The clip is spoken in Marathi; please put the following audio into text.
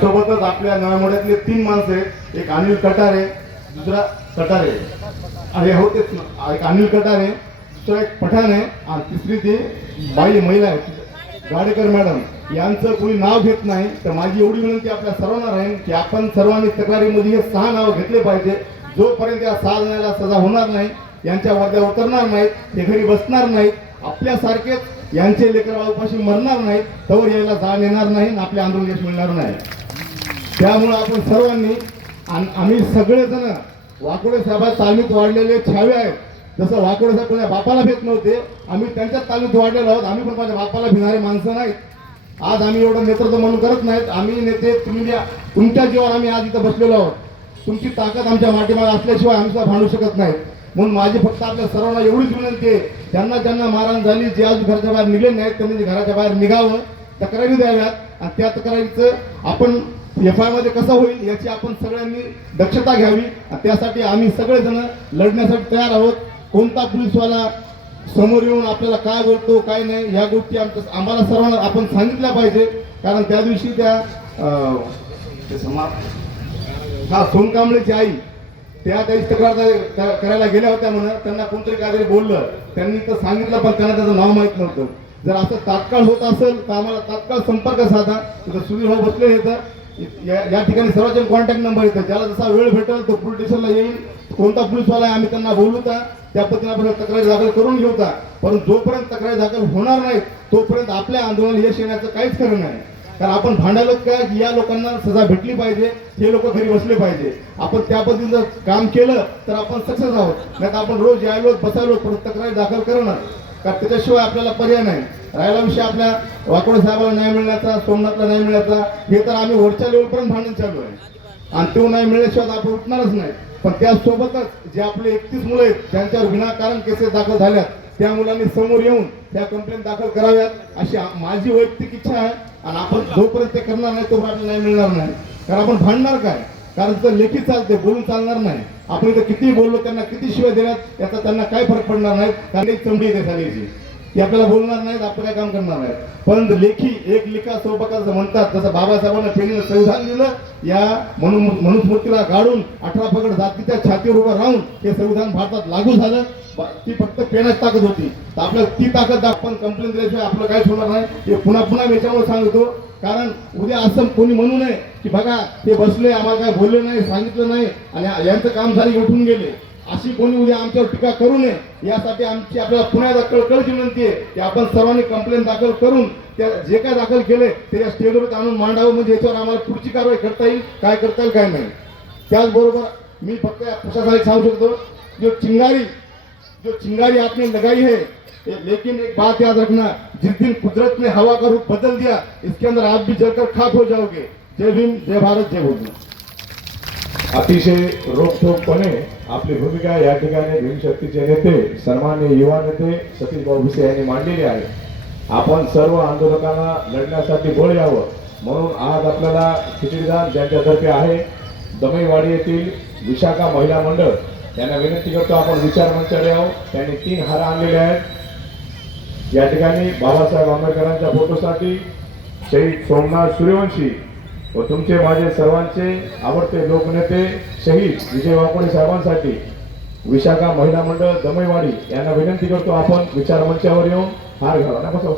त्यासोबतच आपल्या नव्यामोड्यातले तीन माणसं आहेत. एक अनिल कटारे दुसरा कटारे. अरे हो तेच ना. एक अनिल कटारे दुसरा एक पठाण आहे आणि तिसरी ती बाई महिला आहे गाडेकर मॅडम. यांचं कोणी नाव घेत नाही तर माझी एवढी विनंती आपल्या सर्वांना राहील की आपण सर्वांनी तक्रारीमध्ये हे सहा नावं घेतले पाहिजे. जोपर्यंत या सहा जणांना सजा होणार नाही यांच्या वर्ध्या उतरणार नाहीत ते घरी बसणार नाहीत आपल्यासारखेच यांचे लेकर उपाशी मरणार नाहीत तवर यायला जाण येणार नाही आणि आपल्या आंदोलन यश मिळणार नाही. त्यामुळं आपण सर्वांनी आम्ही सगळेजण वाकोडे साहेबात तालमीत वाढलेले छावे आहेत. जसं वाकोडे साहेब कोणा बापाला भेट नव्हते आम्ही त्यांच्याच तालमीत वाढलेलो आहोत. आम्ही पण माझ्या बापाला भिणारे माणसं नाहीत. आज आम्ही एवढं नेतृत्व म्हणून करत नाहीत. आम्ही नेते तुम्ही तुमच्या जीवावर आम्ही आज इथं बसलेलो आहोत. तुमची ताकद आमच्या माठीमागे असल्याशिवाय आम्ही सुद्धा भांडू शकत नाहीत. म्हणून माझी फक्त आपल्या सर्वांना एवढीच विनंती आहे. ज्यांना ज्यांना मारहाण झाली जे आज घराच्या बाहेर निघले नाहीत त्यांनी घराच्या बाहेर निघावं तक्रारी द्याव्यात. आणि त्या तक्रारीचं आपण एफ आयमध्ये कसं होईल याची आपण सगळ्यांनी दक्षता घ्यावी. त्यासाठी आम्ही सगळेजण लढण्यासाठी तयार आहोत. कोणता पोलीसवाला समोर येऊन आपल्याला काय बोलतो काय नाही ह्या गोष्टी आमच्या आम्हाला सर्वांना आपण सांगितल्या पाहिजे. कारण त्या दिवशी त्या अं, हा सोनकांबळेची आई त्या काही तक्रार करायला गेल्या होत्या म्हणून त्यांना कोणतरी काहीतरी बोललं. त्यांनी तर सांगितलं पण त्यांना त्याचं नाव माहीत नव्हतं. जर असं तात्काळ होत असेल तर आम्हाला तात्काळ संपर्क साधा. तिथं सुनील भाऊ बसले येतं या या ठिकाणी सर्वांचे कॉन्टॅक्ट नंबर येतात. ज्याला जसा वेळ भेटेल तो पोलीस स्टेशनला येईल. कोणता पोलीसवाला आहे आम्ही त्यांना बोलवता. त्या पद्धतीने आपण तक्रारी दाखल करून घेऊता. परंतु जोपर्यंत तक्रारी दाखल होणार नाही तोपर्यंत आपल्या आंदोलनाला यश येण्याचं काहीच खरं नाही. कारण आपण भांडायलो काय की या लोकांना सजा भेटली पाहिजे. हे लोक घरी बसले पाहिजे. आपण त्या पद्धतीनं जर काम केलं तर आपण सक्सेस आहोत. नाही तर आपण रोज यायलो बसायलो परत तक्रारी दाखल करणार. कारण त्याच्याशिवाय आपल्याला पर्याय नाही. राहिला विषय आपल्या वाकोडे साहेबाला नाही मिळण्याचा सोमनाथला नाही मिळण्याचा हे तर आम्ही वरच्या लेवलपर्यंत भांडण चालू आहे. आणि तो नाही मिळाल्याशिवाय तर आपण उठणारच नाही. पण त्यासोबतच जे आपले एकतीस मुलं आहेत त्यांच्यावर विनाकारण केसेस दाखल झाल्यात. त्या मुलांनी समोर येऊन त्या कंप्लेंट दाखल कराव्यात अशी माझी वैयक्तिक इच्छा आहे. आणि आपण जोपर्यंत ते करणार नाही तोपर्यंत नाही मिळणार नाही. कारण आपण भांडणार काय? कारण तर लेखी चालते बोलून चालणार नाही. आपण इथं किती बोललो त्यांना किती शिवाय देण्यात याचा त्यांना काय फरक पडणार नाही. त्यांनी चमडी येते ती आपल्याला बोलणार नाहीत आपण काय काम करणार नाही पण लेखी एक लिखा सोबत म्हणतात जसं बाबासाहेबांना पेनीनं संविधान लिहिलं या म्हणून मनुस्मृतीला गाडून अठरा पकड जातीच्या छातीवर उभं राहून हे संविधान भारतात लागू झालं. ती फक्त पेनाच ताकद होती. तर आपलं ती ताकद आपण कंप्लेंट दिल्याशिवाय आपलं काहीच होणार नाही. हे पुन्हा पुन्हा मी याच्यामुळे सांगतो. कारण उद्या असं कोणी म्हणू नये की बघा ते बसले आम्हाला काय बोलले नाही सांगितलं नाही आणि यांचं काम झाले उठून गेले. अशी कोणी उद्या आमच्यावर टीका करू नये यासाठी आमची आपल्याला दाखल कळकळची विनंती आहे की आपण सर्वांनी कंप्लेंट दाखल करून त्या जे काय दाखल केले ते या स्टेजवर आणून मांडावं म्हणजे याच्यावर आम्हाला पुढची कारवाई करता येईल काय करता येईल काय नाही. त्याचबरोबर मी फक्त या प्रशासनाला सांगू शकतो जो चिंगारी जो चिंगारी आपने लगाई है लेकिन एक बात याद रखना जिस दिन कुदरत ने हवा का रूप बदल दिया इसके अंदर आप भी जलकर खाक हो जाओगे. जय भीम जय भारत जय भोजन अतिशय रोखठोकपणे आपली भूमिका या ठिकाणी भीमशक्तीचे नेते सन्मान्य युवा नेते सतीश भाऊ भुसे यांनी मांडलेली आहे. आपण सर्व आंदोलकांना लढण्यासाठी बळ यावं म्हणून आज आपल्याला खिचडीदान ज्यांच्यातर्फे आहे दमईवाडी येथील विशाखा महिला मंडळ. यांना विनंती करतो आपण विचार मंचावर यावं. त्यांनी तीन हार आणलेले आहेत. या ठिकाणी बाबासाहेब आंबेडकरांच्या फोटोसाठी शहीद सोमनाथ सूर्यवंशी व तुमचे माझे सर्वांचे आवडते लोकनेते शहीद विजय वाकोडे साहेबांसाठी विशाखा महिला मंडळ दमईवाडी यांना विनंती करतो आपण विचार मंचावर येऊन हार घाला. ना बसव